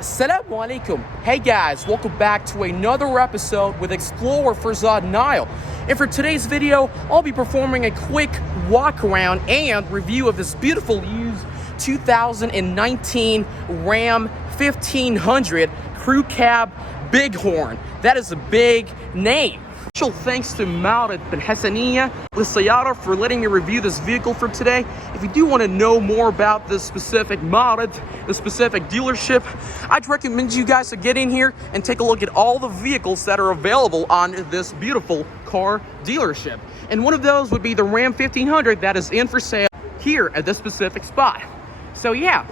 Assalamu alaikum. Hey guys, welcome back to another episode with Explorer Farzad Nile. And for today's video, I'll be performing a quick walk around and review of this beautiful used 2019 Ram 1500 Crew Cab Bighorn. That is a big name. Special thanks to معرض الحسنية للسيارة for letting me review this vehicle for today. If you do want to know more about this specific معرض, the specific dealership, I'd recommend you guys to get in here and take a look at all the vehicles that are available on this beautiful car dealership. And one of those would be the Ram 1500 that is in for sale here at this specific spot. So yeah.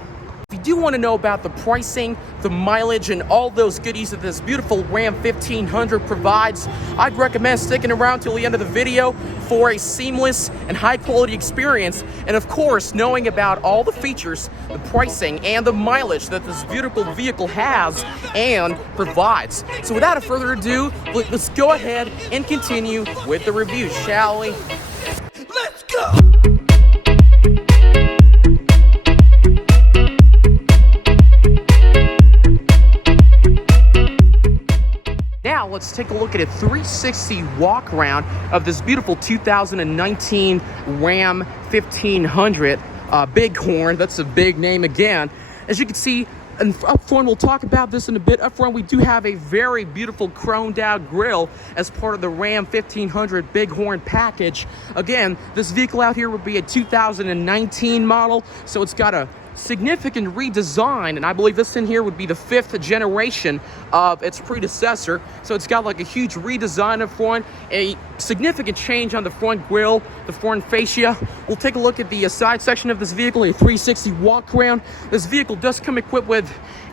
If you do want to know about the pricing, the mileage, and all those goodies that this beautiful Ram 1500 provides, I'd recommend sticking around till the end of the video for a seamless and high-quality experience, and of course, knowing about all the features, the pricing, and the mileage that this beautiful vehicle has and provides. So without further ado, let's go ahead and continue with the review, shall we? Let's go! Now let's take a look at a 360 walk around of this beautiful 2019 Ram 1500 Bighorn. That's a big name again. As you can see, and up front, we'll talk about this in a bit. Up front, we do have a very beautiful chromed out grille as part of the Ram 1500 Bighorn package. Again, this vehicle out here would be a 2019 model, so it's got a significant redesign, and I believe this in here would be the 5th generation of its predecessor. So it's got like a huge redesign up front, a significant change on the front grille, the front fascia. We'll take a look at the side section of this vehicle, a 360 walk around. This vehicle does come equipped with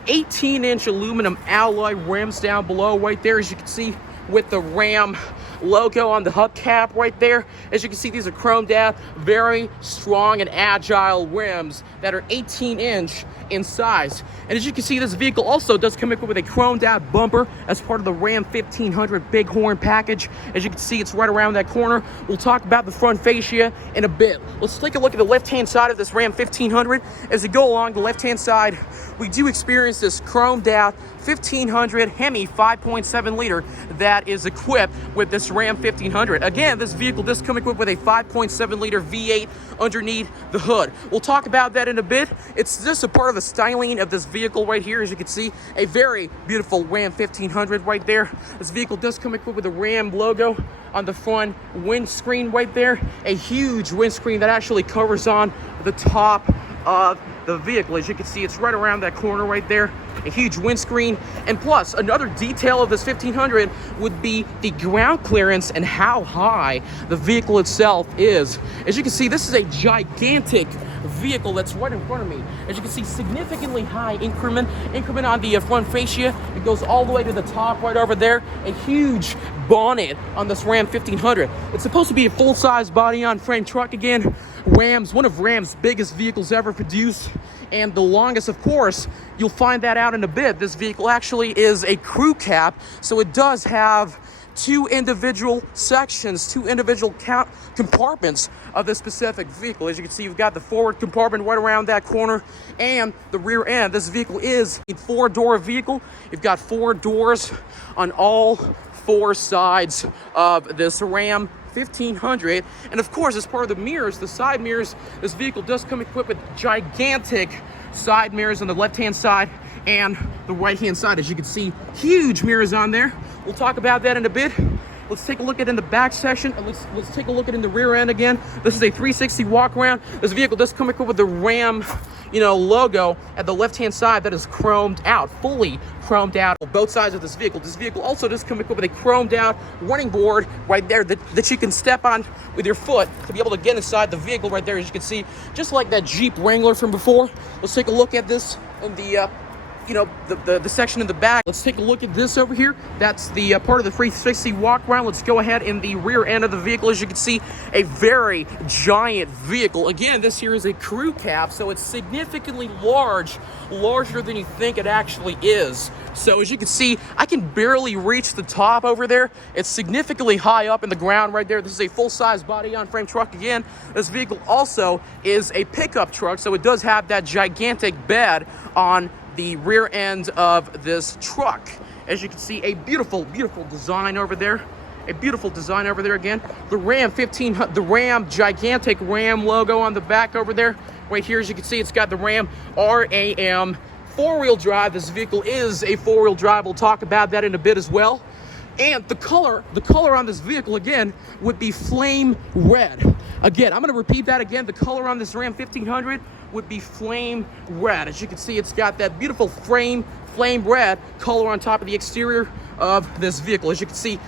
18-inch aluminum alloy rims down below right there, as you can see, with the Ram logo on the hubcap right there. As you can see, these are chromed out, very strong and agile rims that are 18-inch in size. And as you can see, this vehicle also does come equipped with a chromed out bumper as part of the Ram 1500 Bighorn package. As you can see, it's right around that corner. We'll talk about the front fascia in a bit. Let's take a look at the left-hand side of this Ram 1500. As we go along the left-hand side, we do experience this chromed out 1500 Hemi 5.7 liter that is equipped with this Ram 1500. Again, this vehicle does come equipped with a 5.7 liter V8 underneath the hood. We'll talk about that in a bit. It's just a part of the styling of this vehicle right here. As you can see, a very beautiful Ram 1500 right there. This vehicle does come equipped with a Ram logo on the front windscreen right there. A huge windscreen that actually covers on the top of the vehicle. As you can see, it's right around that corner right there. A huge windscreen. And plus, another detail of this 1500 would be the ground clearance and how high the vehicle itself is. As you can see, this is a gigantic vehicle that's right in front of me. As you can see, significantly high increment on the front fascia. It goes all the way to the top right over there. A huge bonnet on this Ram 1500. It's supposed to be a full-size body-on-frame truck again. One of Ram's biggest vehicles ever produced, and the longest, of course. You'll find that out in a bit. This vehicle actually is a crew cab, so it does have two individual sections, two individual compartments of this specific vehicle. As you can see, you've got the forward compartment right around that corner and the rear end. This vehicle is a 4-door vehicle. You've got 4 doors on all 4 sides of this Ram 1500. And of course, as part of the mirrors, the side mirrors, this vehicle does come equipped with gigantic side mirrors on the left-hand side and the right-hand side. As you can see, huge mirrors on there. We'll talk about that in a bit. Let's take a look at in the back section, and let's take a look at in the rear end again. This is a 360 walk around. This vehicle does come equipped with the Ram, logo at the left-hand side that is chromed out, fully chromed out on both sides of this vehicle. This vehicle also does come equipped with a chromed out running board right there that you can step on with your foot to be able to get inside the vehicle right there. As you can see, just like that Jeep Wrangler from before. Let's take a look at this in the the section in the back. Let's take a look at this over here. That's the part of the 360 walk around. Let's go ahead in the rear end of the vehicle. As you can see, a very giant vehicle. Again, this here is a crew cab, so it's significantly larger than you think it actually is. So as you can see, I can barely reach the top over there. It's significantly high up in the ground right there. This is a full-size body-on-frame truck. Again, this vehicle also is a pickup truck, so it does have that gigantic bed on the rear end of this truck. As you can see, a beautiful, beautiful design over there. A beautiful design over there again. The Ram 15, the Ram, gigantic Ram logo on the back over there. Right here, as you can see, it's got the Ram RAM 4-wheel drive. This vehicle is a 4-wheel drive. We'll talk about that in a bit as well. And the color on this vehicle, again, would be flame red. Again, I'm going to repeat that again. The color on this Ram 1500 would be flame red. As you can see, it's got that beautiful flame red color on top of the exterior of this vehicle. As you can see,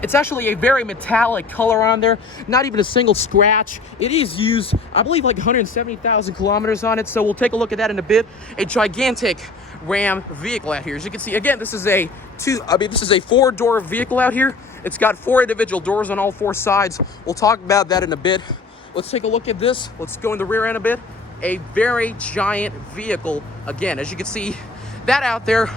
it's actually a very metallic color on there, not even a single scratch. It is used, I believe, like 170,000 kilometers on it, so we'll take a look at that in a bit. A gigantic Ram vehicle out here. As you can see, again, this is a 4-door vehicle out here. It's got 4 individual doors on all 4 sides. We'll talk about that in a bit. Let's take a look at this. Let's go in the rear end a bit. A very giant vehicle. Again, as you can see, that out there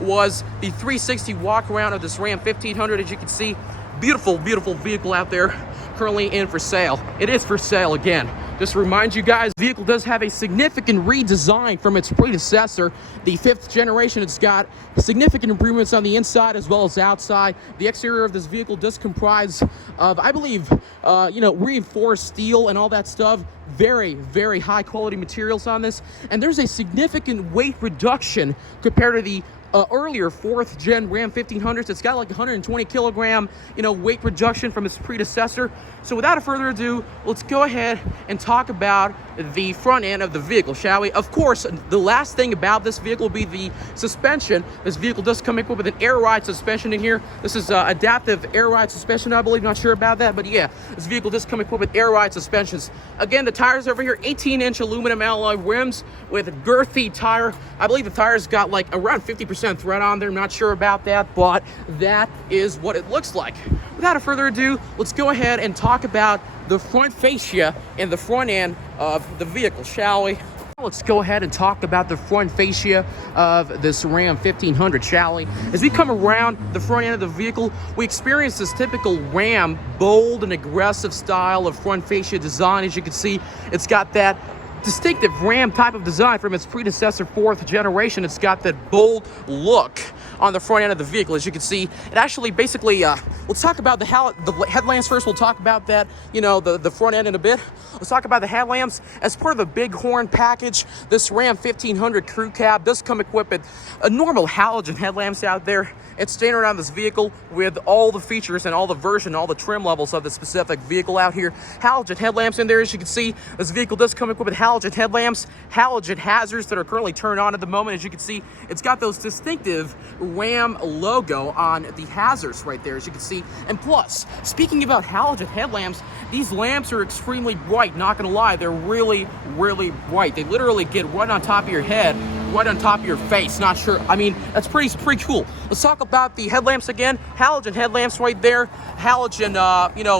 was the 360 walk around of this Ram 1500. As you can see, beautiful, beautiful vehicle out there, currently in for sale. It is for sale again. Just to remind you guys, the vehicle does have a significant redesign from its predecessor, the 5th generation. It's got significant improvements on the inside as well as outside. The exterior of this vehicle does comprise of, I believe, reinforced steel and all that stuff. Very, very high quality materials on this. And there's a significant weight reduction compared to the earlier 4th gen Ram 1500s. It's got like 120 kilogram, weight reduction from its predecessor. So without further ado, let's go ahead and talk about the front end of the vehicle, shall we? Of course, the last thing about this vehicle will be the suspension. This vehicle does come equipped with an air ride suspension in here. This is adaptive air ride suspension, I believe. Not sure about that, but yeah, this vehicle does come equipped with air ride suspensions. Again, the tires over here, 18-inch aluminum alloy rims with girthy tire. I believe the tires got like around 50% thread on there. Not sure about that, but that is what it looks like. Without further ado, let's go ahead and talk about the front fascia and the front end of the vehicle, shall we? Let's go ahead and talk about the front fascia of this Ram 1500, shall we? As we come around the front end of the vehicle, we experience this typical Ram bold and aggressive style of front fascia design. As you can see, it's got that distinctive Ram type of design from its predecessor 4th generation. It's got that bold look on the front end of the vehicle. As you can see, it actually basically, let's talk about the headlamps first. We'll talk about that, the front end in a bit. Let's talk about the headlamps. As part of the Bighorn package, this Ram 1500 crew cab does come equipped with a normal halogen headlamps out there. It's standard on this vehicle with all the features and all the version, all the trim levels of the specific vehicle out here. Halogen headlamps in there. As you can see, this vehicle does come equipped with halogen headlamps, halogen hazards that are currently turned on at the moment. As you can see, it's got those distinctive Ram logo on the hazards right there, as you can see. And plus, speaking about halogen headlamps, these lamps are extremely bright, not gonna lie. They're really, really bright. They literally get right on top of your head, right on top of your face. Not sure, I mean, that's pretty cool. Let's talk about the headlamps again. Halogen headlamps right there. Halogen,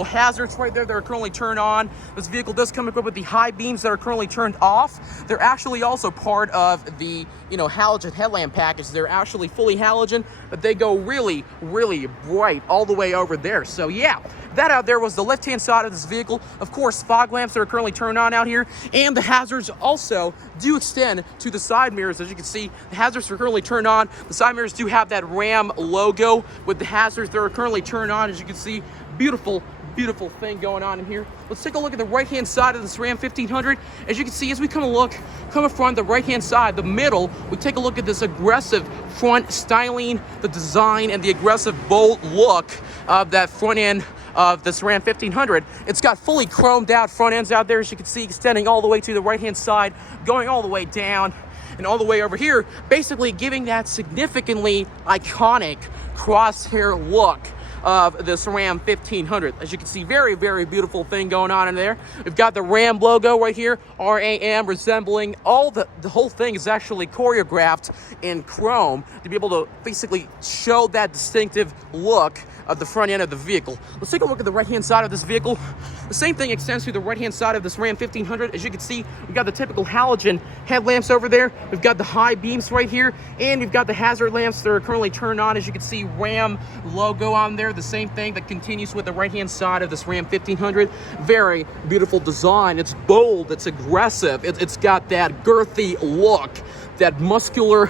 hazards right there that are currently turned on. This vehicle does come equipped with the high beams that are currently turned off. They're actually also part of the, halogen headlamp package. They're actually fully halogen, but they go really, really bright all the way over there. So yeah, that out there was the left-hand side of this vehicle. Of course, fog lamps that are currently turned on out here, and the hazards also do extend to the side mirrors. As you can see, the hazards are currently turned on. The side mirrors do have that Ram logo with the hazards that are currently turned on. As you can see, beautiful thing going on in here. Let's take a look at the right-hand side of this Ram 1500. As you can see, as we come in front, the right-hand side, the middle, we take a look at this aggressive front styling, the design, and the aggressive, bold look of that front end of this Ram 1500. It's got fully chromed out front ends out there, as you can see, extending all the way to the right-hand side, going all the way down and all the way over here, basically giving that significantly iconic crosshair look of this Ram 1500. As you can see, very, very beautiful thing going on in there. We've got the Ram logo right here, RAM, resembling all the whole thing is actually choreographed in chrome to be able to basically show that distinctive look of the front end of the vehicle. Let's take a look at the right-hand side of this vehicle. The same thing extends to the right-hand side of this Ram 1500. As you can see, we've got the typical halogen headlamps over there. We've got the high beams right here, and we've got the hazard lamps that are currently turned on. As you can see, Ram logo on there. there, the same thing that continues with the right-hand side of this Ram 1500. Very beautiful design. It's bold, it's aggressive, it's got that girthy look, that muscular,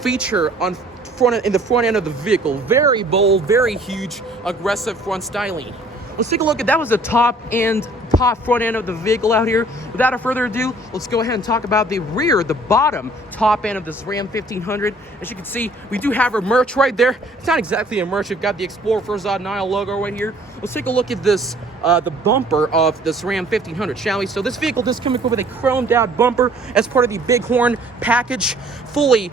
feature in the front end of the vehicle. Very bold, very huge, aggressive front styling. Let's take a look at that. Was the top front end of the vehicle out here. Without further ado, let's go ahead and talk about the rear, the bottom top end of this Ram 1500. As you can see, we do have our merch right there. It's not exactly a merch. We've got the Explorer First Nile logo right here. Let's take a look at this, the bumper of this Ram 1500, shall we? So this vehicle does come equipped with a chromed out bumper as part of the Bighorn package, fully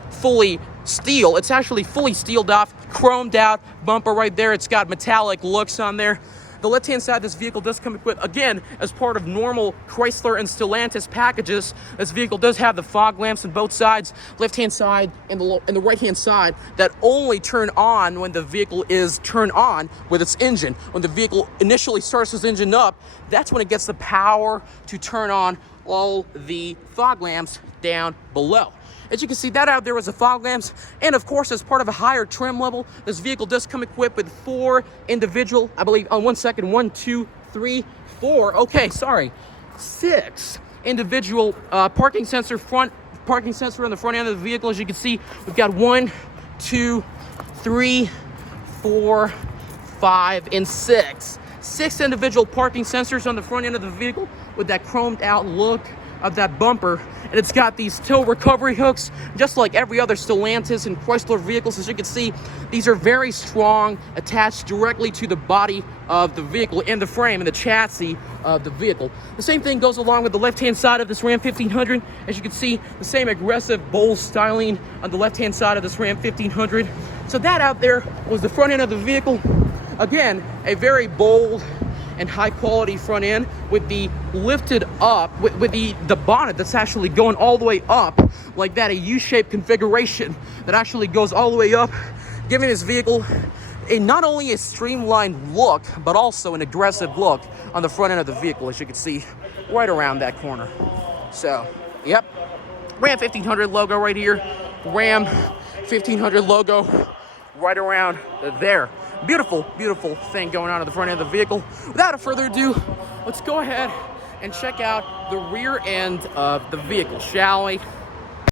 steel. It's actually fully steeled off, chromed out bumper right there. It's got metallic looks on there. The left-hand side of this vehicle does come equipped, again, as part of normal Chrysler and Stellantis packages. This vehicle does have the fog lamps on both sides, left-hand side and the right-hand side, that only turn on when the vehicle is turned on with its engine. When the vehicle initially starts its engine up, that's when it gets the power to turn on all the fog lamps down below. As you can see, that out there was the fog lamps. And of course, as part of a higher trim level, this vehicle does come equipped with 4 individual, I believe, on 1 second, 1, 2, 3, 4, okay, sorry, 6 individual parking sensor on the front end of the vehicle. As you can see, we've got 1, 2, 3, 4, 5, and 6. 6 individual parking sensors on the front end of the vehicle with that chromed out look of that bumper. And it's got these tow recovery hooks, just like every other Stellantis and Chrysler vehicles. As you can see, these are very strong, attached directly to the body of the vehicle and the frame and the chassis of the vehicle. The same thing goes along with the left-hand side of this Ram 1500. As you can see, the same aggressive, bold styling on the left-hand side of this Ram 1500. So that out there was the front end of the vehicle. Again, a very bold and high quality front end with the lifted up, with the bonnet that's actually going all the way up like that, a U-shaped configuration that actually goes all the way up, giving this vehicle not only a streamlined look, but also an aggressive look on the front end of the vehicle, as you can see right around that corner. So, yep, Ram 1500 logo right here, Ram 1500 logo right around there. Beautiful thing going on at the front end of the vehicle. Without further ado, let's go ahead and check out the rear end of the vehicle, shall we?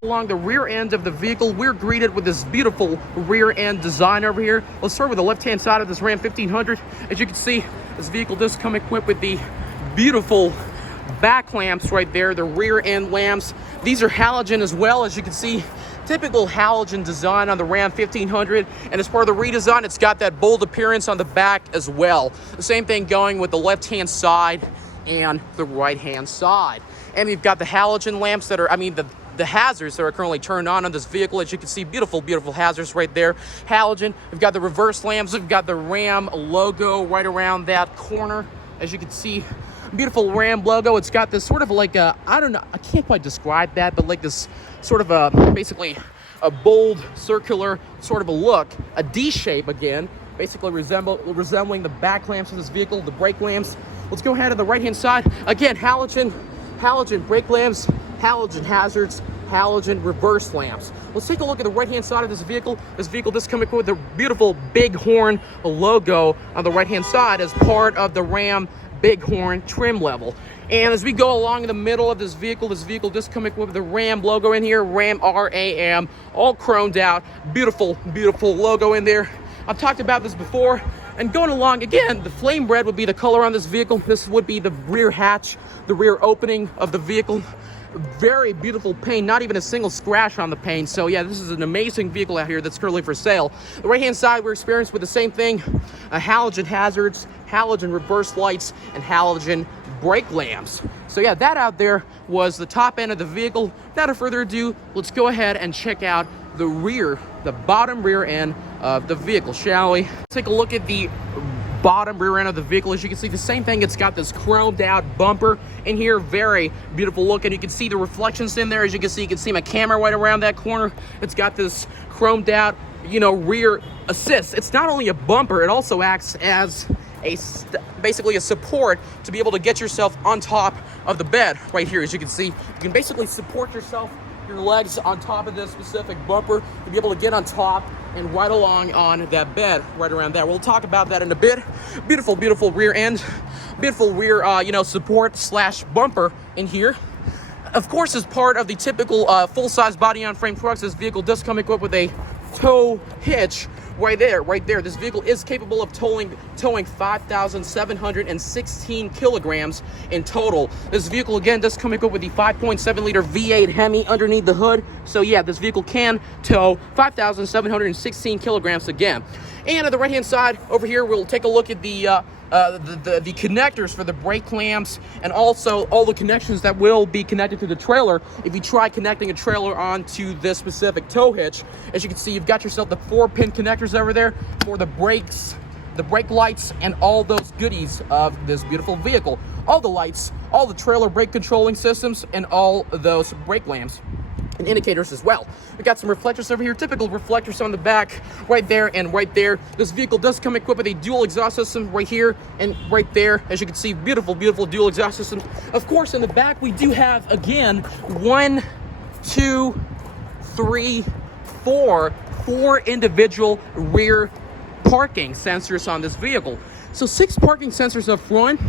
Along the rear end of the vehicle, we're greeted with this beautiful rear end design over here. Let's start with the left-hand side of this Ram 1500. As you can see, this vehicle does come equipped with the beautiful back lamps right there, the rear end lamps. These are halogen as well, as you can see. Typical halogen design on the Ram 1500, and as part of the redesign, it's got that bold appearance on the back as well. The same thing going with the left-hand side and the right-hand side. And we've got the halogen lamps that are, the hazards that are currently turned on this vehicle. As you can see, beautiful hazards right there. Halogen. We've got the reverse lamps. We've got the Ram logo right around that corner. As you can see, beautiful Ram logo. It's got this sort of like a, I don't know, I can't quite describe that, but like this sort of a, basically a bold circular sort of a look, a D shape again, basically resembling the back lamps of this vehicle, the brake lamps. Let's go ahead on the right-hand side. Again, halogen brake lamps, halogen hazards, halogen reverse lamps. Let's take a look at the right-hand side of this vehicle. This vehicle does come equipped with the beautiful Bighorn logo on the right-hand side as part of the Ram Bighorn trim level. And as we go along in the middle of this vehicle does come equipped with the Ram logo in here, Ram RAM, all chromed out. Beautiful logo in there. I've talked about this before. And going along, again, the flame red would be the color on this vehicle. This would be the rear hatch, the rear opening of the vehicle. Very beautiful paint, not even a single scratch on the paint. So yeah, this is an amazing vehicle out here that's currently for sale. The right-hand side, we're experienced with the same thing, halogen hazards, halogen reverse lights, and halogen brake lamps. So yeah, that out there was the top end of the vehicle. Without further ado, let's go ahead and check out the rear, the bottom rear end of the vehicle, shall we? Take a look at the bottom rear end of the vehicle. As you can see, the same thing, it's got this chromed out bumper in here. Very beautiful look, and you can see the reflections in there. As you can see my camera right around that corner. It's got this chromed out, rear assist. It's not only a bumper, it also acts as basically a support to be able to get yourself on top of the bed right here. As you can see, you can basically support yourself your legs on top of this specific bumper to be able to get on top and right along on that bed right around there. We'll talk about that in a bit. Beautiful, beautiful rear end, beautiful rear, support slash bumper in here. Of course, as part of the typical full-size body-on-frame trucks, this vehicle does come equipped with a tow hitch right there. This vehicle is capable of towing 5,716 kilograms in total. This vehicle, again, does come equipped with the 5.7-liter V8 Hemi underneath the hood. So yeah, this vehicle can tow 5,716 kilograms again. And on the right-hand side over here, we'll take a look at the connectors for the brake clamps, and also all the connections that will be connected to the trailer if you try connecting a trailer onto this specific tow hitch. As you can see, you've got yourself the 4-pin connectors over there for the brakes, the brake lights, and all those goodies of this beautiful vehicle. All the lights, all the trailer brake controlling systems, and all those brake lamps and indicators as well. We got some reflectors over here, typical reflectors on the back, right there and right there. This vehicle does come equipped with a dual exhaust system right here and right there. As you can see, beautiful, beautiful dual exhaust system. Of course, in the back, we do have, again, 1, 2, 3, 4 individual rear parking sensors on this vehicle. So 6 parking sensors up front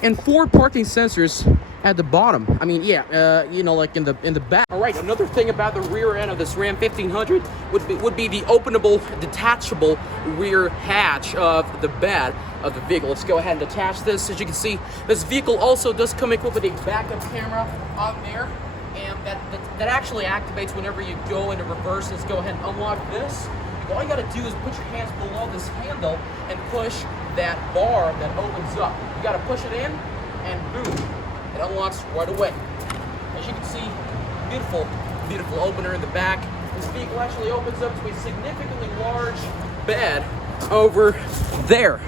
and 4 parking sensors at the bottom. I mean, yeah, like in the back. All right, another thing about the rear end of this Ram 1500 would be the openable, detachable rear hatch of the bed of the vehicle. Let's go ahead and detach this. As you can see, this vehicle also does come equipped with a backup camera on there, and that actually activates whenever you go into reverse. Let's go ahead and unlock this. All you got to do is put your hands below this handle and push that bar that opens up. You got to push it in, and boom, it unlocks right away. As you can see, beautiful, beautiful opener in the back. This vehicle actually opens up to a significantly large bed over there.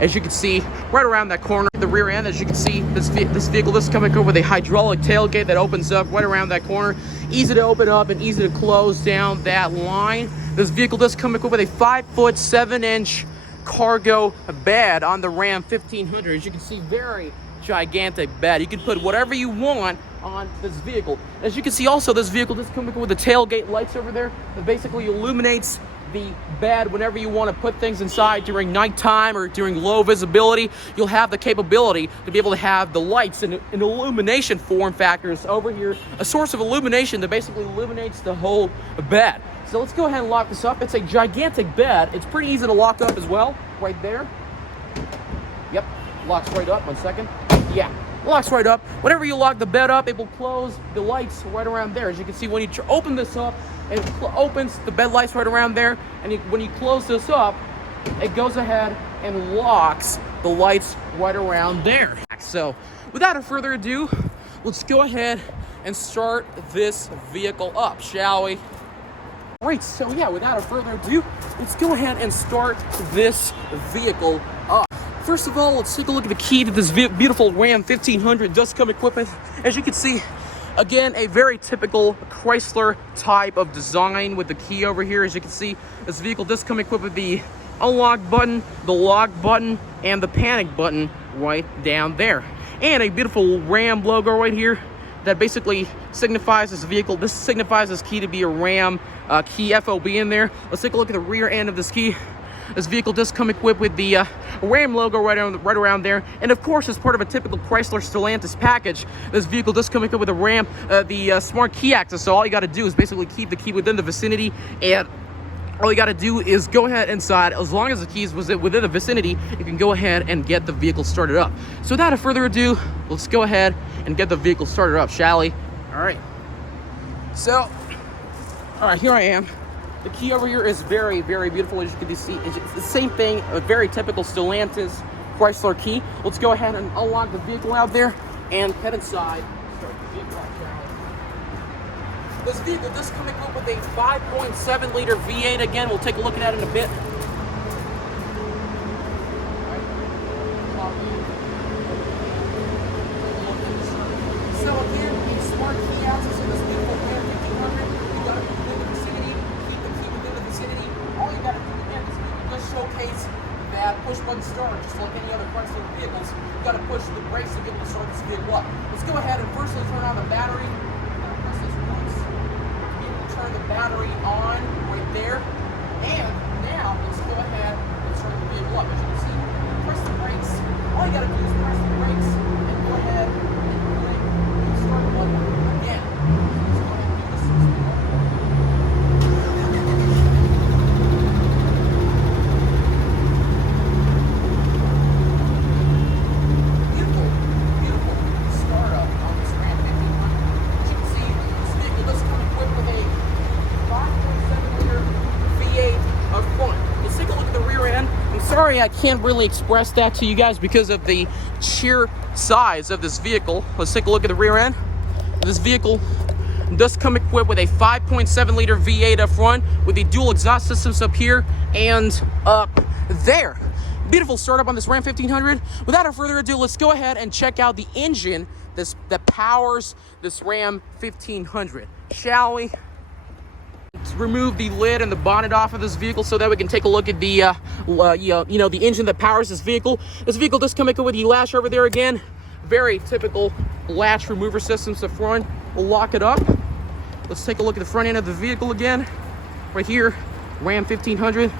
As you can see, right around that corner, the rear end, as you can see, this vehicle is coming over with a hydraulic tailgate that opens up right around that corner. Easy to open up and easy to close down that line. This vehicle does come equipped with a 5-foot 7-inch cargo bed on the Ram 1500. As you can see, very gigantic bed. You can put whatever you want on this vehicle. As you can see, also, this vehicle does come with the tailgate lights over there that basically illuminates the bed whenever you want to put things inside during nighttime or during low visibility. You'll have the capability to be able to have the lights and illumination form factors over here, a source of illumination that basically illuminates the whole bed. So let's go ahead and lock this up. It's a gigantic bed. It's pretty easy to lock up as well, right there. Yep, locks right up. 1 second. Yeah, locks right up. Whenever you lock the bed up, it will close the lights right around there. As you can see, when you open this up, it opens the bed lights right around there. And when you close this up, it goes ahead and locks the lights right around there. So without further ado, let's go ahead and start this vehicle up, shall we? All right, so yeah, without further ado, let's go ahead and start this vehicle up. First of all, let's take a look at the key to this beautiful Ram 1500. It does come equipped with, as you can see, again, a very typical Chrysler type of design with the key over here. As you can see, this vehicle does come equipped with the unlock button, the lock button, and the panic button right down there. And a beautiful Ram logo right here that basically signifies this vehicle. This signifies this key to be a Ram key FOB in there. Let's take a look at the rear end of this key. This vehicle does come equipped with the Ram logo right around there. And of course, as part of a typical Chrysler Stellantis package, this vehicle does come equipped with a Ram, the smart key access. So all you got to do is basically keep the key within the vicinity, and all you got to do is go ahead inside. As long as the key is within the vicinity, you can go ahead and get the vehicle started up. So without further ado, let's go ahead and get the vehicle started up, shall we? All right. So, all right, here I am. The key over here is very, very beautiful. As you can see, it's the same thing, a very typical Stellantis Chrysler key. Let's go ahead and unlock the vehicle out there and head inside. Start the vehicle out. This vehicle does come equipped with a 5.7-liter V8. Again, we'll take a look at that in a bit. So again, a smart key access in this beautiful Ram 1500. You got to be within the vicinity, keep the key within the vicinity. All you got to do, again, this vehicle does showcase that push button start, just like any other Chrysler vehicles. You got to push the brakes to be able to start this vehicle up. Let's go ahead and firstly turn on the battery. Press this once. battery on right there. And now let's go ahead and start the vehicle up. As you can see, press the brakes. All you gotta do is press the brakes and go ahead and click and start it up again. Let's go ahead and do this. Beautiful, beautiful startup on this Ram 1500. As you can see, this vehicle does come equipped with a 5.7 liter V8 up front. Let's take a look at the rear end. I'm sorry I can't really express that to you guys because of the sheer size of this vehicle. Let's take a look at the rear end. This vehicle does come equipped with a 5.7 liter V8 up front with the dual exhaust systems up here and up there. Beautiful startup on this Ram 1500. Without further ado, let's go ahead and check out the engine that powers this Ram 1500, shall we? Let's remove the lid and the bonnet off of this vehicle so that we can take a look at the the engine that powers this vehicle. This vehicle does come equipped with the latch over there again. Very typical latch remover systems up front. We'll lock it up. Let's take a look at the front end of the vehicle again. Right here, Ram 1500.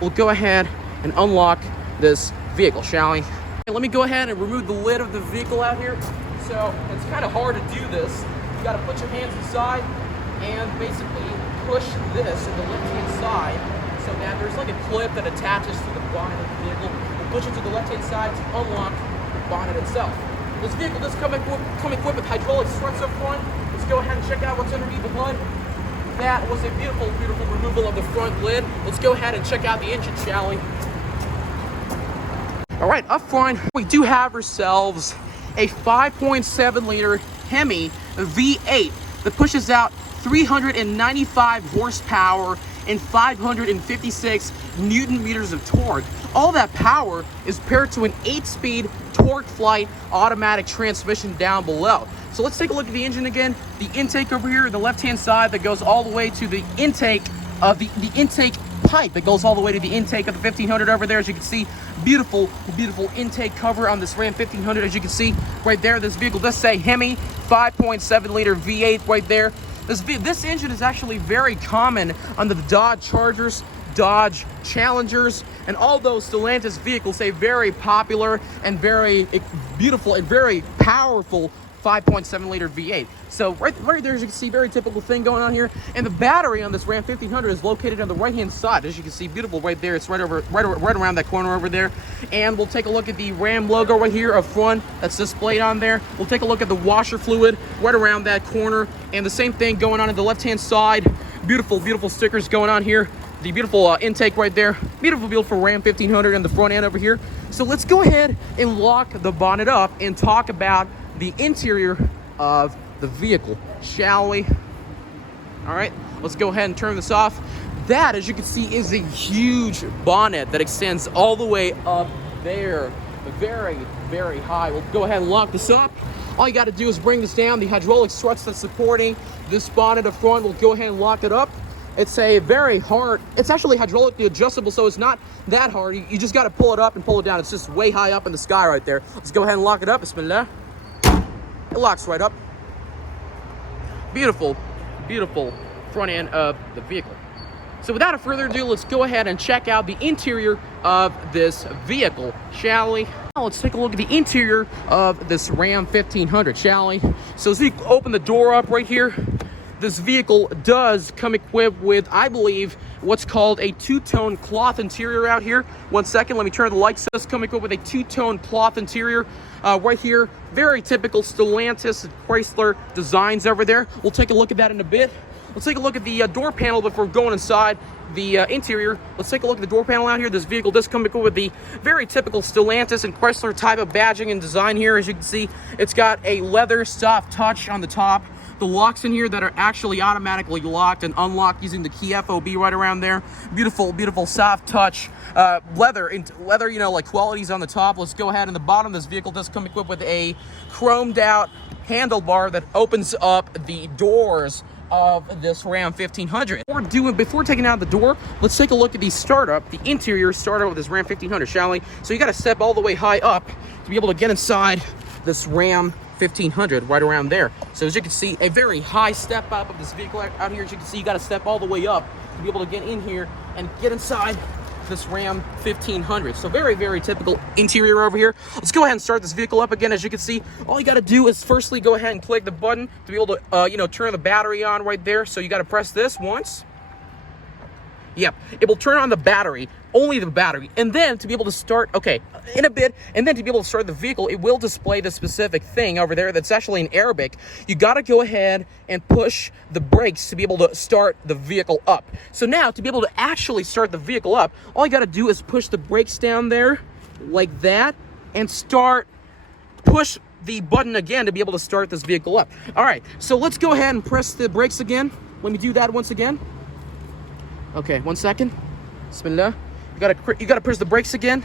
We'll go ahead and unlock this vehicle, shall we? Let me go ahead and remove the lid of the vehicle out here. So it's kind of hard to do this. You got to put your hands inside and basically push this in the left-hand side so that there's like a clip that attaches to the bonnet of the vehicle. We'll push it to the left-hand side to unlock the bonnet itself. This vehicle does come equipped with hydraulic struts up front. Let's go ahead and check out what's underneath the hood. That was a beautiful, beautiful removal of the front lid. Let's go ahead and check out the engine, shall we? All right, up front, we do have ourselves a 5.7 liter Hemi V8 that pushes out 395 horsepower and 556 Newton meters of torque. All that power is paired to an 8-speed torque flight automatic transmission down below. So let's take a look at the engine again. The intake over here, the left-hand side that goes all the way to the intake of the intake pipe that goes all the way to the intake of the 1500 over there. As you can see, beautiful, beautiful intake cover on this Ram 1500. As you can see right there, this vehicle does say Hemi 5.7 liter V8 right there. This engine is actually very common on the Dodge Chargers, Dodge Challengers, and all those Stellantis vehicles. A very popular and very beautiful and very powerful 5.7 liter V8. So right there, as you can see, very typical thing going on here. And the battery on this Ram 1500 is located on the right-hand side. As you can see, beautiful right there. It's right around that corner over there. And we'll take a look at the Ram logo right here up front that's displayed on there. We'll take a look at the washer fluid right around that corner. And the same thing going on the left-hand side. Beautiful, beautiful stickers going on here. The beautiful intake right there. Beautiful, beautiful Ram 1500 on the front end over here. So let's go ahead and lock the bonnet up and talk about the interior of the vehicle, shall we? All right, let's go ahead and turn this off. That, as you can see, is a huge bonnet that extends all the way up there. Very, very high. We'll go ahead and lock this up. All you got to do is bring this down. The hydraulic struts that's supporting this bonnet up front, we'll go ahead and lock it up. It's a very hard, it's actually hydraulically adjustable, so it's not that hard. You just got to pull it up and pull it down. It's just way high up in the sky right there. Let's go ahead and lock it up. Bismillah. It locks right up. Beautiful, beautiful front end of the vehicle. So without further ado, let's go ahead and check out the interior of this vehicle, shall we? Now let's take a look at the interior of this Ram 1500, shall we? So as we open the door up right here, this vehicle does come equipped with, I believe, what's called a two-tone cloth interior out here. One second, let me turn the lights. It does come equipped with a two-tone cloth interior right here. Very typical Stellantis and Chrysler designs over there. We'll take a look at that in a bit. Let's take a look at the door panel before going inside the interior. Let's take a look at the door panel out here. This vehicle does come equipped with the very typical Stellantis and Chrysler type of badging and design here. As you can see, it's got a leather soft touch on the top. The locks in here that are actually automatically locked and unlocked using the key FOB right around there. Beautiful, beautiful soft touch leather, you know, like qualities on the top. Let's go ahead. In the bottom, this vehicle does come equipped with a chromed out handlebar that opens up the doors of this Ram 1500. Before taking out the door, let's take a look at the interior startup of this Ram 1500, shall we? So you got to step all the way high up to be able to get inside this Ram 1500 right around there. So as you can see, a very high step up of this vehicle out here. As you can see, you got to step all the way up to be able to get in here and get inside this Ram 1500. So very, very typical interior over here. Let's go ahead and start this vehicle up again. As you can see, all you got to do is firstly go ahead and click the button to be able to turn the battery on right there. So you got to press this once. Yep, it will turn on the battery, only the battery, and then to be able to start, okay, in a bit, and then to be able to start the vehicle, it will display the specific thing over there that's actually in Arabic. You got to go ahead and push the brakes to be able to start the vehicle up. So now, to be able to actually start the vehicle up, all you got to do is push the brakes down there, like that, and push the button again to be able to start this vehicle up. All right, so let's go ahead and press the brakes again. Let me do that once again. Okay, 1 second. Bismillah. You gotta push the brakes again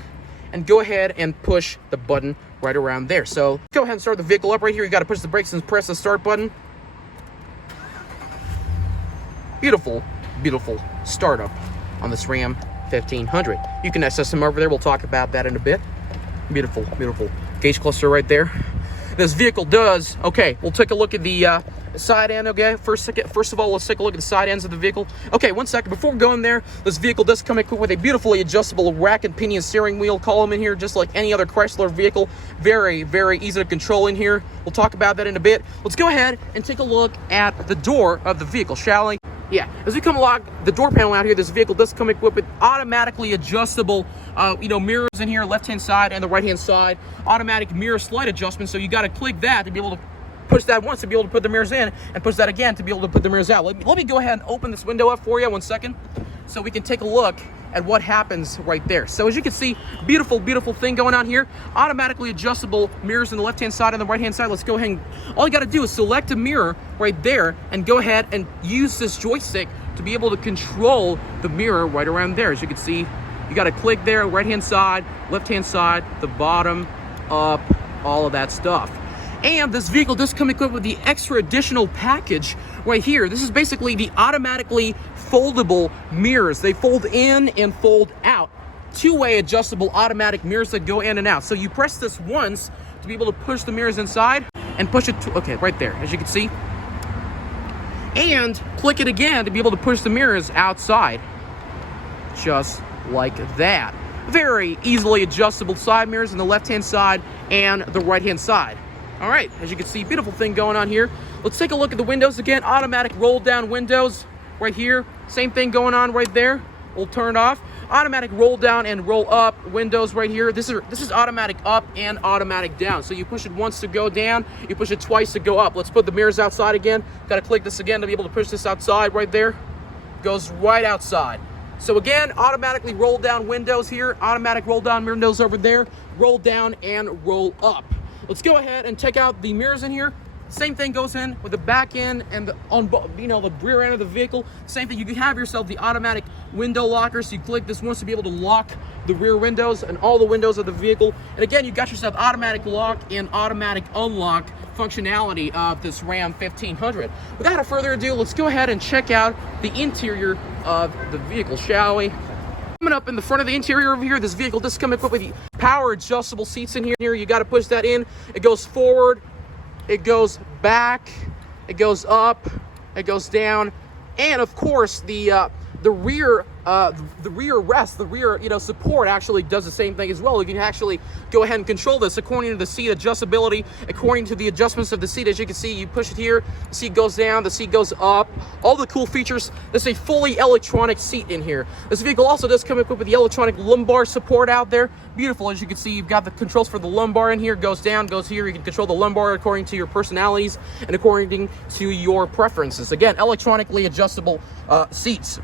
and go ahead and push the button right around there. So go ahead and start the vehicle up right here. You gotta push the brakes and press the start button. Beautiful, beautiful startup on this Ram 1500. You can access them over there. We'll talk about that in a bit. Beautiful, beautiful gauge cluster right there. This vehicle does, okay, we'll take a look at the side end, okay? First of all, let's take a look at the side ends of the vehicle. Okay, 1 second. Before going there, this vehicle does come equipped with a beautifully adjustable rack and pinion steering wheel column in here, just like any other Chrysler vehicle. Very, very easy to control in here. We'll talk about that in a bit. Let's go ahead and take a look at the door of the vehicle, shall we? Yeah, as we come along, the door panel out here, this vehicle does come equipped with automatically adjustable, mirrors in here, left-hand side and the right-hand side. Automatic mirror slide adjustment, so you got to click that to be able to push that once to be able to put the mirrors in, and push that again to be able to put the mirrors out. Let me go ahead and open this window up for you 1 second, so we can take a look at what happens right there. So as you can see, beautiful, beautiful thing going on here. Automatically adjustable mirrors on the left-hand side and the right-hand side. Let's go ahead and, all you got to do is select a mirror right there and go ahead and use this joystick to be able to control the mirror right around there. As you can see, you got to click there, right-hand side, left-hand side, the bottom, up, all of that stuff. And this vehicle does come equipped with the extra additional package right here. This is basically the automatically foldable mirrors. They fold in and fold out. Two-way adjustable automatic mirrors that go in and out. So you press this once to be able to push the mirrors inside and push it to, okay, right there, as you can see. And click it again to be able to push the mirrors outside. Just like that. Very easily adjustable side mirrors on the left-hand side and the right-hand side. All right, as you can see, beautiful thing going on here. Let's take a look at the windows again. Automatic roll down windows right here. Same thing going on right there. We'll turn it off. Automatic roll down and roll up windows right here. This is automatic up and automatic down. So you push it once to go down, you push it twice to go up. Let's put the mirrors outside again. Got to click this again to be able to push this outside right there. Goes right outside. So again, automatically roll down windows here, automatic roll down windows over there, roll down and roll up. Let's go ahead and check out the mirrors in here. Same thing goes in with the back end and the rear end of the vehicle. Same thing. You can have yourself the automatic window locker. So you click this once to be able to lock the rear windows and all the windows of the vehicle. And again, you got yourself automatic lock and automatic unlock functionality of this Ram 1500. Without further ado, let's go ahead and check out the interior of the vehicle, shall we? Coming up in the front of the interior over here, this vehicle does come equipped with power adjustable seats in here. You got to push that in. It goes forward, it goes back, it goes up, it goes down, and of course the rear rest, the rear support actually does the same thing as well. You can actually go ahead and control this according to the seat adjustability, according to the adjustments of the seat. As you can see, you push it here, the seat goes down, the seat goes up, all the cool features. This is a fully electronic seat in here. This vehicle also does come equipped with the electronic lumbar support out there. Beautiful. As you can see, you've got the controls for the lumbar in here. Goes down, goes here. You can control the lumbar according to your personalities and according to your preferences. Again, electronically adjustable seats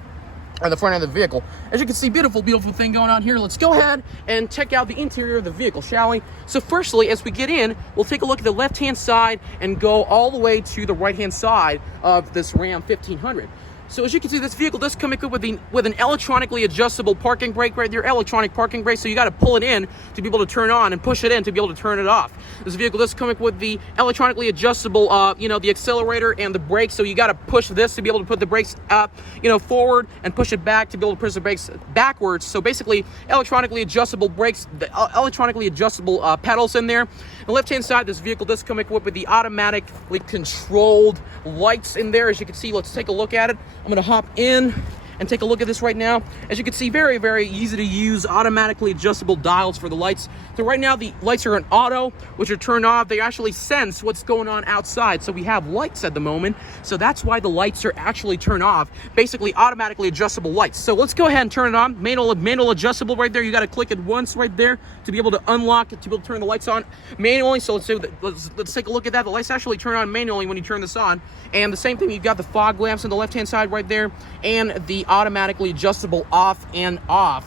on the front end of the vehicle. As you can see, beautiful, beautiful thing going on here. Let's go ahead and check out the interior of the vehicle, shall we? So firstly, as we get in, we'll take a look at the left-hand side and go all the way to the right-hand side of this Ram 1500. So as you can see, this vehicle does come equipped with an electronically adjustable parking brake right there, electronic parking brake. So you got to pull it in to be able to turn on and push it in to be able to turn it off. This vehicle does come equipped with the electronically adjustable, the accelerator and the brakes. So you got to push this to be able to put the brakes up, forward, and push it back to be able to push the brakes backwards. So basically, electronically adjustable brakes, the electronically adjustable pedals in there. On the left-hand side, this vehicle does come equipped with the automatically controlled lights in there. As you can see, let's take a look at it. I'm going to hop in and take a look at this right now. As you can see, very, very easy to use, automatically adjustable dials for the lights. So right now the lights are in auto, which are turned off. They actually sense what's going on outside. So we have lights at the moment. So that's why the lights are actually turned off. Basically automatically adjustable lights. So let's go ahead and turn it on. Manual adjustable right there. You got to click it once right there to be able to unlock it, to be able to turn the lights on manually. So let's take a look at that. The lights actually turn on manually when you turn this on. And the same thing, you've got the fog lamps on the left-hand side right there, and the automatically adjustable off and on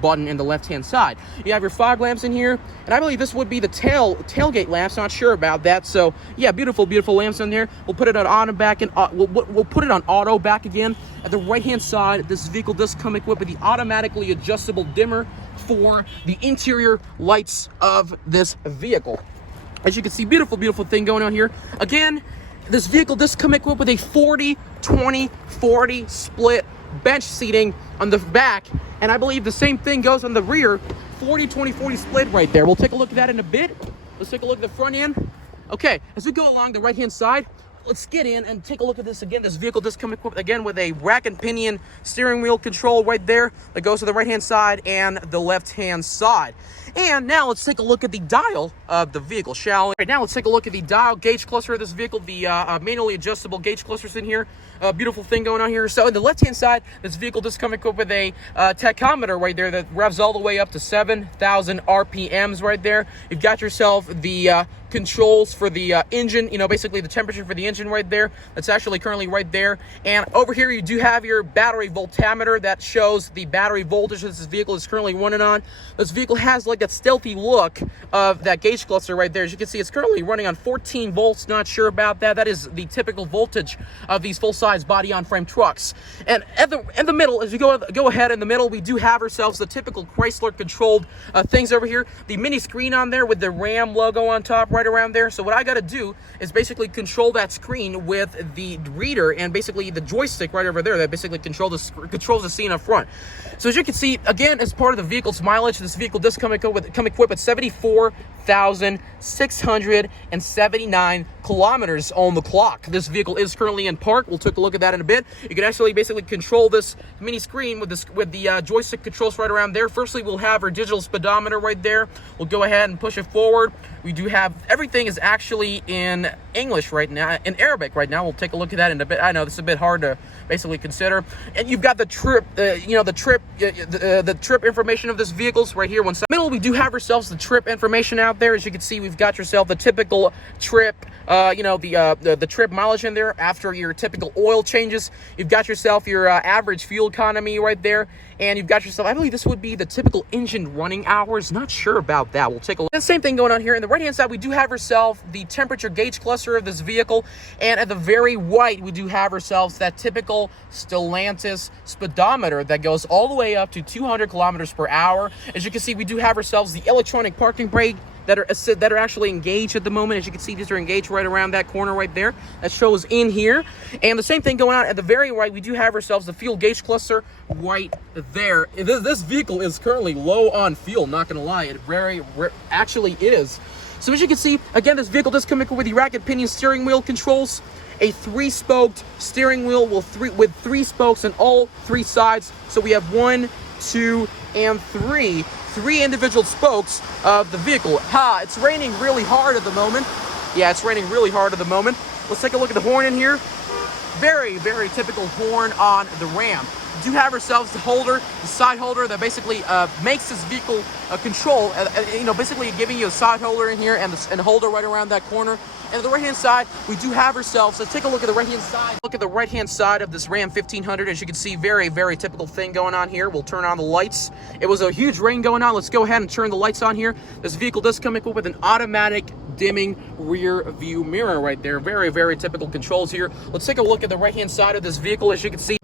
button in the left-hand side. You have your fog lamps in here, and I believe this would be the tailgate lamps. Not sure about that. So yeah, beautiful lamps in there. We'll put it on auto back, and we'll put it on auto back again. At the right-hand side, this vehicle does come equipped with the automatically adjustable dimmer for the interior lights of this vehicle. As you can see, beautiful thing going on here. Again, this vehicle does come equipped with a 40-20-40 split bench seating on the back, and I believe the same thing goes on the rear, 40-20-40 split right there. We'll take a look at that in a bit. Let's take a look at the front end. Okay, as we go along the right-hand side, let's get in and take a look at this again. This vehicle does come equipped again with a rack and pinion steering wheel control right there that goes to the right-hand side and the left-hand side. And now let's take a look at the dial of the vehicle, shall we? Right now, let's take a look at the dial gauge cluster of this vehicle, the manually adjustable gauge clusters in here. Beautiful thing going on here. So on the left-hand side, this vehicle does come equipped with a tachometer right there that revs all the way up to 7,000 RPMs right there. You've got yourself the controls for the engine, basically the temperature for the engine right there. That's actually currently right there. And over here, you do have your battery voltameter that shows the battery voltage that this vehicle is currently running on. This vehicle has like that stealthy look of that gauge cluster right there. As you can see, it's currently running on 14 volts. Not sure about that. That is the typical voltage of these full-size body-on-frame trucks. And in the middle, as we go ahead in the middle, we do have ourselves the typical Chrysler-controlled things over here. The mini screen on there with the Ram logo on top right around there. So what I got to do is basically control that screen with the reader and basically the joystick right over there that basically controls the scene up front. So as you can see, again, as part of the vehicle's mileage, this vehicle does come equipped with 74,679 kilometers on the clock. This vehicle is currently in park. We'll take a look at that in a bit. You can actually basically control this mini screen with the joystick controls right around there. Firstly, we'll have our digital speedometer right there. We'll go ahead and push it forward. We do have, everything is actually in English right now, in Arabic right now. We'll take a look at that in a bit. I know this is a bit hard to basically consider. And you've got the trip, the trip information of this vehicle's right here. One side. Middle, we do have ourselves the trip information out there. As you can see, we've got yourself the typical trip, the trip mileage in there after your typical oil changes. You've got yourself your average fuel economy right there. And you've got yourself, I believe this would be the typical engine running hours. Not sure about that. We'll take a look. The same thing going on here. In the right-hand side, we do have ourselves the temperature gauge cluster of this vehicle. And at the very right, we do have ourselves that typical Stellantis speedometer that goes all the way up to 200 kilometers per hour. As you can see, we do have ourselves the electronic parking brake that are actually engaged at the moment. As you can see, these are engaged right around that corner right there. That shows in here. And the same thing going on at the very right, we do have ourselves the fuel gauge cluster right there. This vehicle is currently low on fuel, not gonna lie. It actually is. So as you can see, again, this vehicle does come equipped with the rack and pinion steering wheel controls, a 3-spoked steering wheel with three spokes on all 3 sides. So we have 1, 2, and 3 individual spokes of the vehicle. It's raining really hard at the moment. Yeah, it's raining really hard at the moment. Let's take a look at the horn in here. Very, very typical horn on the Ram. We do have ourselves the holder, the side holder that basically makes this vehicle control, basically giving you a side holder in here and a holder right around that corner. And at the right-hand side, we do have ourselves, let's take a look at the right-hand side. Look at the right-hand side of this Ram 1500. As you can see, very, very typical thing going on here. We'll turn on the lights. It was a huge rain going on. Let's go ahead and turn the lights on here. This vehicle does come equipped with an automatic dimming rear view mirror right there. Very, very typical controls here. Let's take a look at the right-hand side of this vehicle. As you can see,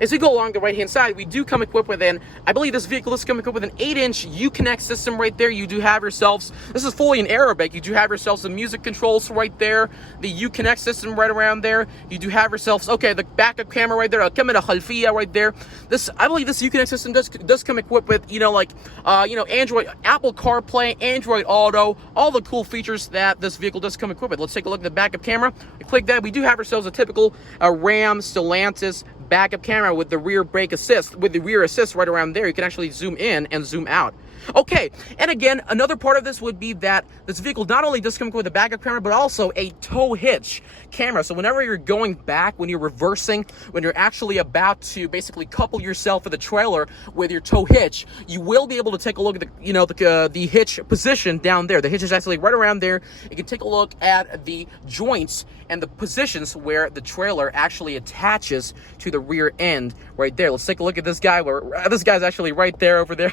as we go along the right-hand side, we do come equipped with I believe this vehicle is come equipped with an 8-inch Uconnect system right there. You do have yourselves, this is fully in Arabic, you do have yourselves the music controls right there, the Uconnect system right around there. You do have yourselves, okay, the backup camera right there, camera khalfiya right there. This, I believe this Uconnect system does come equipped with, Android, Apple CarPlay, Android Auto, all the cool features that this vehicle does come equipped with. Let's take a look at the backup camera. We click that. We do have ourselves a typical Ram Stellantis backup camera with the rear brake assist, with the rear assist right around there. You can actually zoom in and zoom out. Okay, and again, another part of this would be that this vehicle not only does come with a backup camera, but also a tow hitch camera. So whenever you're going back, when you're reversing, when you're actually about to basically couple yourself with a trailer with your tow hitch, you will be able to take a look at the hitch position down there. The hitch is actually right around there. You can take a look at the joints and the positions where the trailer actually attaches to the rear end right there. Let's take a look at this guy. This guy's actually right there over there.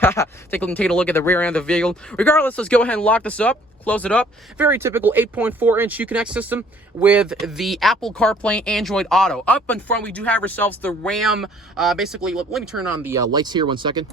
Take a look at the rear end of the vehicle. Regardless, let's go ahead and lock this up, close it up. Very typical 8.4-inch Uconnect system with the Apple CarPlay, Android Auto. Up in front, we do have ourselves the Ram, basically, let me turn on the lights here 1 second.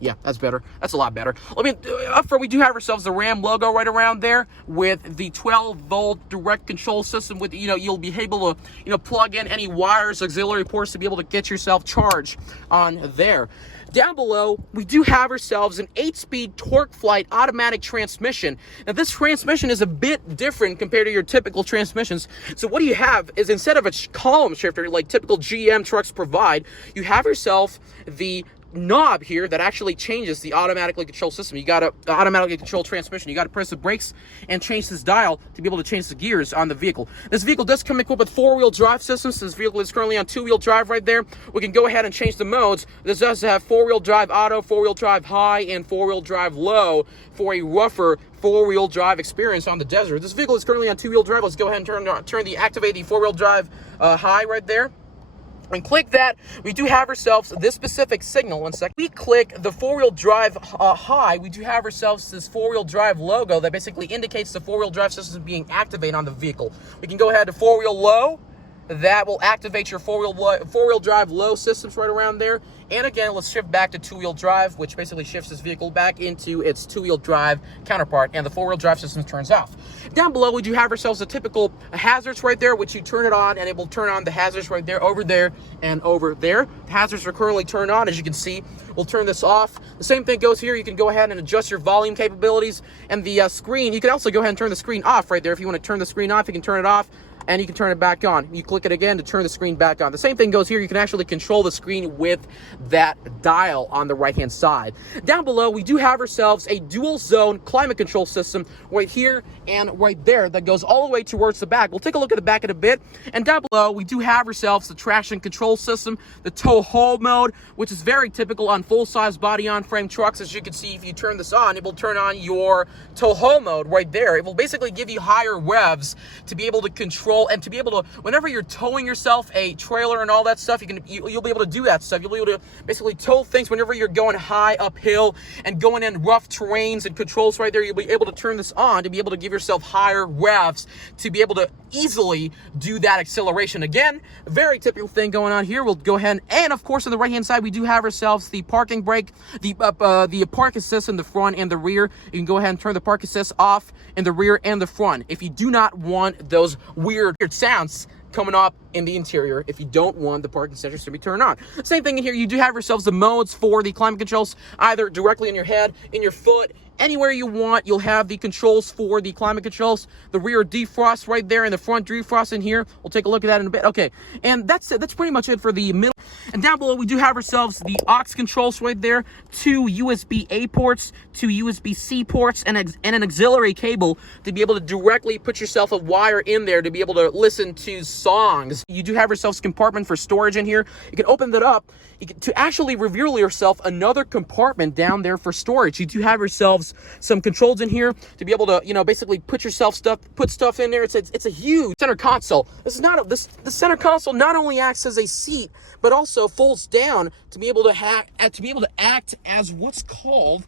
Yeah, that's better. That's a lot better. Up front, we do have ourselves the Ram logo right around there with the 12-volt direct control system. With you'll be able to plug in any wires, auxiliary ports to be able to get yourself charged on there. Down below, we do have ourselves an 8-speed TorqueFlite automatic transmission. Now, this transmission is a bit different compared to your typical transmissions. So what you have is, instead of a column shifter like typical GM trucks provide, you have yourself the knob here that actually changes the automatically control system. You got to automatically control transmission. You got to press the brakes and change this dial to be able to change the gears on the vehicle. This vehicle does come equipped with 4-wheel drive systems. This vehicle is currently on 2-wheel drive right there. We can go ahead and change the modes. This does have 4-wheel drive auto, 4-wheel drive high, and 4-wheel drive low for a rougher 4-wheel drive experience on the desert. This vehicle is currently on 2-wheel drive. Let's go ahead and activate the 4-wheel drive high right there. And click that. We do have ourselves this specific signal. 1 second. We click the 4-wheel drive high. We do have ourselves this 4-wheel drive logo that basically indicates the 4-wheel drive system being activated on the vehicle. We can go ahead to 4-wheel low. That will activate your 4-wheel drive low systems right around there. And again, let's shift back to 2-wheel drive, which basically shifts this vehicle back into its 2-wheel drive counterpart, and the 4-wheel drive system turns off. Down below, we do have ourselves the typical hazards right there, which you turn it on, and it will turn on the hazards right there, over there, and over there. The hazards are currently turned on, as you can see. We'll turn this off. The same thing goes here. You can go ahead and adjust your volume capabilities, and the screen, you can also go ahead and turn the screen off right there. If you want to turn the screen off, you can turn it off, and you can turn it back on. You click it again to turn the screen back on. The same thing goes here. You can actually control the screen with that dial on the right-hand side. Down below, we do have ourselves a dual zone climate control system right here and right there that goes all the way towards the back. We'll take a look at the back in a bit. And down below, we do have ourselves the traction control system, the tow haul mode, which is very typical on full-size body-on-frame trucks. As you can see, if you turn this on, it will turn on your tow haul mode right there. It will basically give you higher revs to be able to control and to be able to, whenever you're towing yourself a trailer and all that stuff, you'll be able to do that stuff. You'll be able to basically tow things whenever you're going high uphill and going in rough terrains and controls right there. You'll be able to turn this on to be able to give yourself higher revs to be able to easily do that acceleration. Again, very typical thing going on here. We'll go ahead and of course on the right hand side we do have ourselves the parking brake, the park assist in the front and the rear. You can go ahead and turn the park assist off in the rear and the front if you do not want those weird sounds coming up in the interior. If you don't want the parking sensors to be turned on. Same thing in here. You do have yourselves the modes for the climate controls, either directly in your head, in your foot, anywhere you want. You'll have the controls for the climate controls, the rear defrost right there, and the front defrost in here. We'll take a look at that in a bit. Okay, and that's it. That's pretty much it for the middle. And down below, we do have ourselves the aux controls right there, 2 USB-A ports, 2 USB-C ports, and an auxiliary cable to be able to directly put yourself a wire in there to be able to listen to songs. You do have yourselves compartment for storage in here. You can open that up to actually reveal yourself another compartment down there for storage. You do have yourselves some controls in here to be able to, basically put stuff in there. It's a huge center console. The center console not only acts as a seat, but also folds down to be able to act as what's called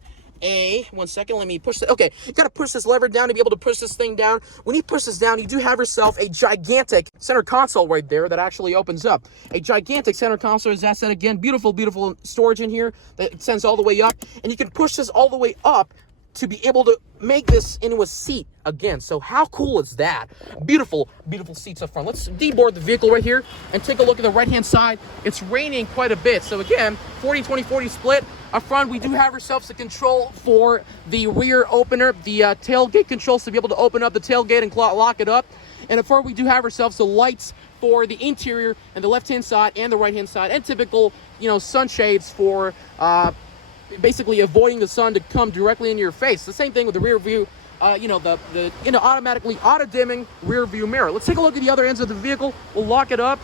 one second, let me push that. Okay, you gotta push this lever down to be able to push this thing down. When you push this down, you do have yourself a gigantic center console right there that actually opens up. A gigantic center console, as I said again, beautiful, beautiful storage in here that extends all the way up. And you can push this all the way up to be able to make this into a seat again. So how cool is that? Beautiful, beautiful seats up front. Let's deboard the vehicle right here and take a look at the right-hand side. It's raining quite a bit. So again, 40-20-40 split. Up front, we do have ourselves a control for the rear opener, the tailgate controls to be able to open up the tailgate and lock it up. And up front, we do have ourselves the lights for the interior and the left-hand side and the right-hand side, and typical, sunshades for basically avoiding the sun to come directly into your face. The same thing with the rear view, automatically auto-dimming rear view mirror. Let's take a look at the other ends of the vehicle. We'll lock it up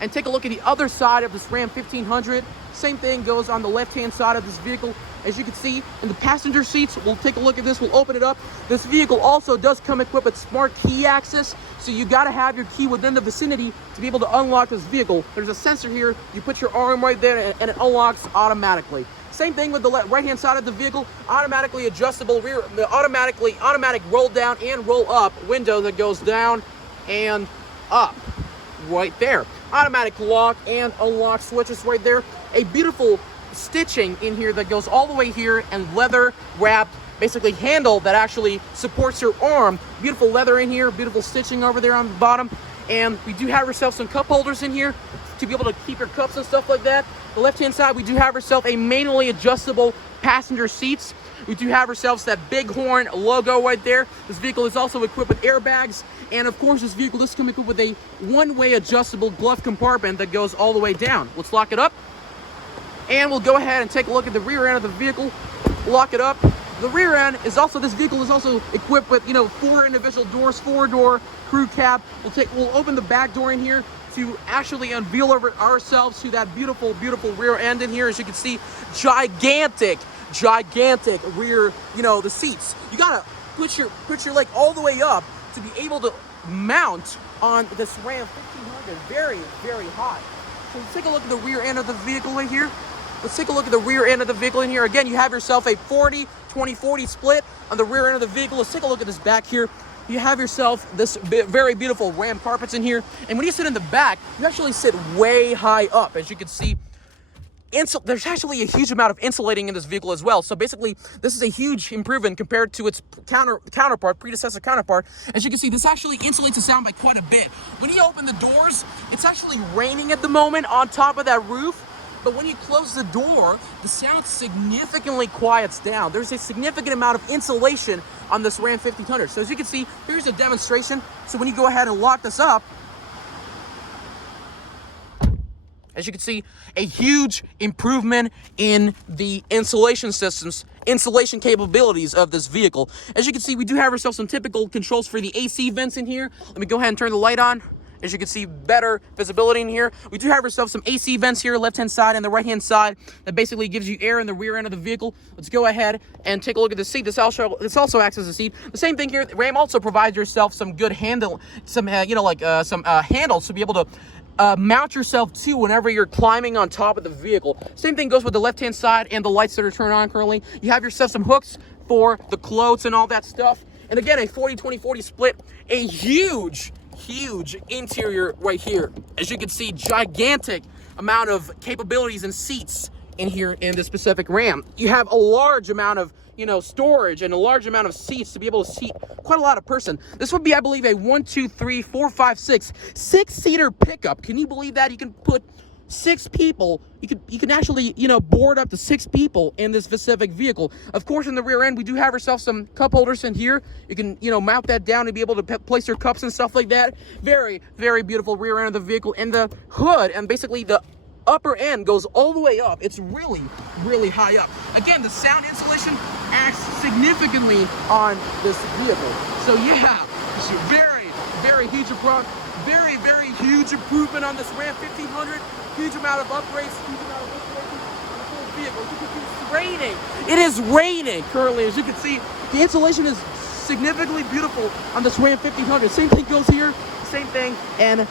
and take a look at the other side of this Ram 1500. Same thing goes on the left-hand side of this vehicle. As you can see in the passenger seats, we'll take a look at this. We'll open it up. This vehicle also does come equipped with smart key access, so you got to have your key within the vicinity to be able to unlock this vehicle. There's a sensor here. You put your arm right there and it unlocks automatically. Same thing with the right-hand side of the vehicle, automatically adjustable rear, the automatic roll down and roll up window that goes down and up right there. Automatic lock and unlock switches right there. A beautiful stitching in here that goes all the way here, and leather wrapped basically handle that actually supports your arm. Beautiful leather in here, beautiful stitching over there on the bottom. And we do have ourselves some cup holders in here to be able to keep your cups and stuff like that. The left-hand side, we do have ourselves a manually adjustable passenger seats. We do have ourselves that Bighorn logo right there. This vehicle is also equipped with airbags. And of course, this vehicle does come equipped with a one-way adjustable glove compartment that goes all the way down. Let's lock it up. And we'll go ahead and take a look at the rear end of the vehicle. Lock it up. The rear end is also, this vehicle is also equipped with, 4 individual doors, 4-door crew cab. We'll open the back door in here to actually unveil ourselves to that beautiful, beautiful rear end in here. As you can see, gigantic rear, the seats. You gotta put your leg all the way up to be able to mount on this Ram 1500 very, very high. So let's take a look at the rear end of the vehicle right here. Let's take a look at the rear end of the vehicle in here. Again, you have yourself a 40-20-40 split on the rear end of the vehicle. Let's take a look at this back here. You have yourself this very beautiful Ram carpets in here. And when you sit in the back, you actually sit way high up. As you can see, there's actually a huge amount of insulating in this vehicle as well. So basically, this is a huge improvement compared to its predecessor counterpart. As you can see, this actually insulates the sound by quite a bit. When you open the doors, it's actually raining at the moment on top of that roof. But when you close the door, the sound significantly quiets down. There's a significant amount of insulation on this Ram 1500. So as you can see, here's a demonstration. So when you go ahead and lock this up, as you can see, a huge improvement in the insulation systems, insulation capabilities of this vehicle. As you can see, we do have ourselves some typical controls for the AC vents in here. Let me go ahead and turn the light on. As you can see, better visibility in here. We do have ourselves some AC vents here, left-hand side and the right-hand side, that basically gives you air in the rear end of the vehicle. Let's go ahead and take a look at the seat. This also acts as a seat. The same thing here. Ram also provides yourself some good handles to be able to mount yourself to whenever you're climbing on top of the vehicle. Same thing goes with the left-hand side and the lights that are turned on currently. You have yourself some hooks for the clothes and all that stuff. And again, a 40-20-40 split, a huge interior right here. As you can see, gigantic amount of capabilities and seats in here in this specific Ram. You have a large amount of storage and a large amount of seats to be able to seat quite a lot of person. This would be, I believe, a 1, 2, 3, 4, 5, 6 6-seater pickup. Can you believe that? You can put 6 people. You can actually board up to 6 people in this specific vehicle. Of course, in the rear end, we do have ourselves some cup holders in here. You can mount that down and be able to place your cups and stuff like that. Very, very beautiful rear end of the vehicle. And the hood and basically the upper end goes all the way up. It's really, really high up. Again, the sound insulation acts significantly on this vehicle. So yeah, it's a very, very huge huge improvement on this Ram 1500. Huge amount of upgrades, huge amount of insulation on the full vehicle. You can see it's raining. It is raining currently. As you can see, the insulation is significantly beautiful on this Ram 1500. Same thing goes here, same thing, and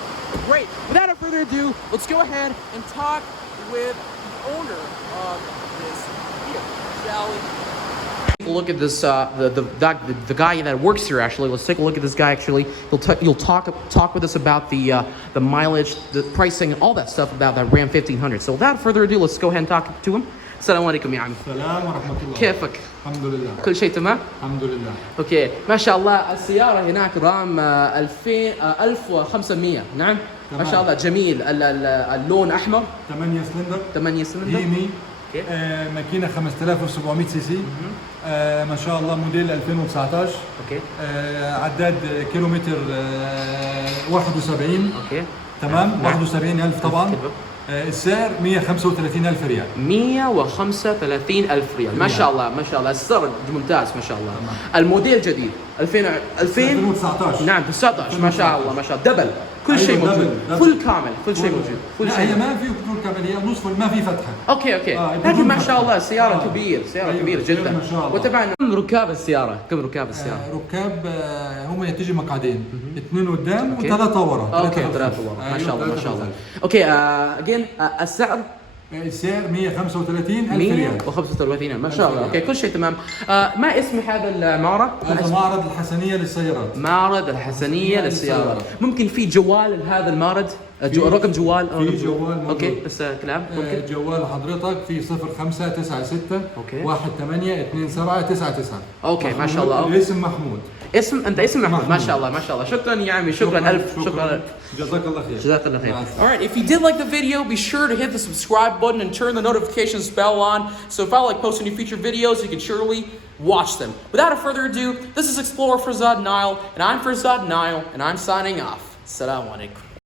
great. Without further ado, let's go ahead and talk with the owner of this vehicle, shall we? Take a look at this, the guy that works here actually. Let's take a look at this guy actually. You'll talk with us about the mileage, the pricing, all that stuff about that Ram 1500. So without further ado, let's go ahead and talk to him. السلام عليكم يا عمي. السلام ورحمة الله. كيفك؟ الحمد لله. كل شيء تمام؟ الحمد لله. اوكي، ما شاء الله السيارة هناك رام 1500 نعم؟ تمام. ما شاء الله جميل، اللون أحمر. 8 سلندر. 8 سلندر. هيمي. ماكينة 5700 سي سي. ما شاء الله موديل 2019. اوكي. عداد كيلومتر 71. اوكي. تمام. 71,000 طبعا. السعر 135,000 ريال. 135,000 ريال، ما شاء الله ما شاء الله، السعر ممتاز ما شاء الله. الموديل جديد 2019. نعم 19 ما شاء الله ما شاء الله، دبل كل شيء موجود، فل كامل كل شيء موجود، كل شيء. هي ما في فل كامل، هي نصف ما في فتحه. اوكي لكن ما شاء الله سيارة كبير، سيارة كبيرة جدا. ما شاء الله. وطبعا كم ركاب السيارة؟ كم ركاب السيارة؟ ركاب هم تجي مقعدين، 2 قدام وثلاثة ورا. اوكي 3 ورا، ما شاء الله ما شاء الله. اوكي اجين السعر؟ السعر 135,000 ريال. 135 ما شاء الله. اوكي كل شيء تمام. ما اسم هذا المعرض؟ هذا معرض الحسنية للسيارات. معرض الحسنية للسيارات. ممكن في جوال لهذا المعرض؟ رقم جوال؟ في جوال موجود. اوكي بس كلام ممكن؟ جوال حضرتك في 0596 اوكي 182799. اوكي ما شاء الله. الاسم محمود. انت اسم محمود. ما شاء الله ما شاء الله. شكرا يا عمي، شكرا الف شكرا. جزاك الله خير. جزاك الله خير. Alright, if you did like the video, be sure to hit the subscribe button and turn the notifications bell on. So if I like posting new future videos, you can surely watch them. Without further ado, this is Explorer Farzad Nile, and I'm Farzad Nile, and I'm signing off. Assalamu alaikum.